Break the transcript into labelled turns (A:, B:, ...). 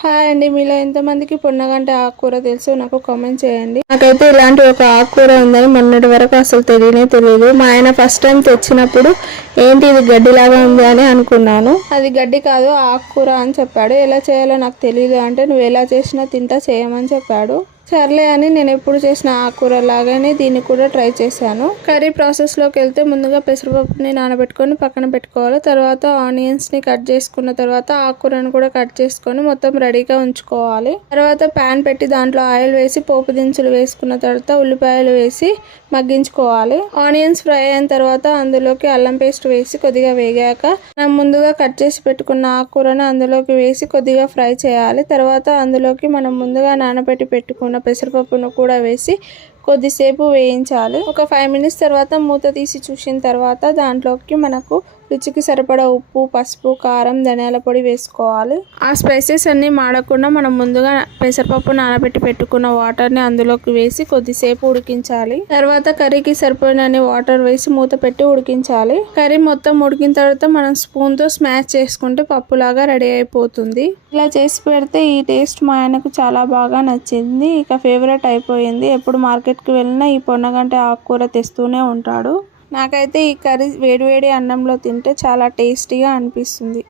A: Hi అండి. మీలో ఎంతమందికి పొన్నగంట ఆకుకూర తెలుసు నాకు కామెంట్ చేయండి. నాకైతే ఇలాంటి ఒక ఆకుకూర ఉందని మొన్నటి వరకు అసలు తెలియనే తెలియదు. మా ఆయన ఫస్ట్ టైం తెచ్చినప్పుడు ఏంటి ఇది గడ్డిలాగా ఉంది అని అనుకున్నాను. అది గడ్డి కాదు ఆకుకూర అని చెప్పాడు. ఎలా చేయాలో నాకు తెలియదు అంటే నువ్వు ఎలా చేసినా తింటా చేయమని చెప్పాడు. సర్లే అని నేను ఎప్పుడు చేసిన ఆకుకూర లాగానే దీన్ని కూడా ట్రై చేశాను. కర్రీ ప్రాసెస్లోకి వెళ్తే ముందుగా పెసరపప్పుని నానబెట్టుకొని పక్కన పెట్టుకోవాలి. తర్వాత ఆనియన్స్ని కట్ చేసుకున్న తర్వాత ఆకుకూరను కూడా కట్ చేసుకొని మొత్తం రెడీగా ఉంచుకోవాలి. తర్వాత ప్యాన్ పెట్టి దాంట్లో ఆయిల్ వేసి పోపు దినుసులు వేసుకున్న తర్వాత ఉల్లిపాయలు వేసి మగ్గించుకోవాలి. ఆనియన్స్ ఫ్రై అయిన తర్వాత అందులోకి అల్లం పేస్ట్ వేసి కొద్దిగా వేగాక మనం ముందుగా కట్ చేసి పెట్టుకున్న ఆకుకూరను అందులోకి వేసి కొద్దిగా ఫ్రై చేయాలి. తర్వాత అందులోకి మనం ముందుగా నానబెట్టి పెట్టుకున్న పెసరపప్పును కూడా వేసి కొద్దిసేపు వేయించాలి. ఒక ఫైవ్ మినిట్స్ తర్వాత మూత తీసి చూసిన తర్వాత దాంట్లోకి మనకు రుచికి సరిపడా ఉప్పు పసుపు కారం ధనియాల పొడి వేసుకోవాలి. ఆ స్పైసెస్ అన్నీ మాడకుండా మనం ముందుగా పెసరపప్పు నానబెట్టి పెట్టుకున్న వాటర్ని అందులోకి వేసి కొద్దిసేపు ఉడికించాలి. తర్వాత కర్రీకి సరిపోయినన్ని వాటర్ వేసి మూత పెట్టి ఉడికించాలి. కర్రీ మొత్తం ఉడికిన తర్వాత మనం స్పూన్తో స్మాష్ చేసుకుంటే పప్పులాగా రెడీ అయిపోతుంది. ఇలా చేసి పెడితే ఈ టేస్ట్ మా ఆయనకు చాలా బాగా నచ్చింది. ఇక ఫేవరెట్ అయిపోయింది. ఎప్పుడు మార్కెట్ మార్కెట్కి వెళ్ళినా ఈ పొన్నగంట ఆకుకూర తెస్తూనే ఉంటాడు. నాకైతే ఈ కర్రీ వేడివేడి అన్నంలో తింటే చాలా టేస్టీగా అనిపిస్తుంది.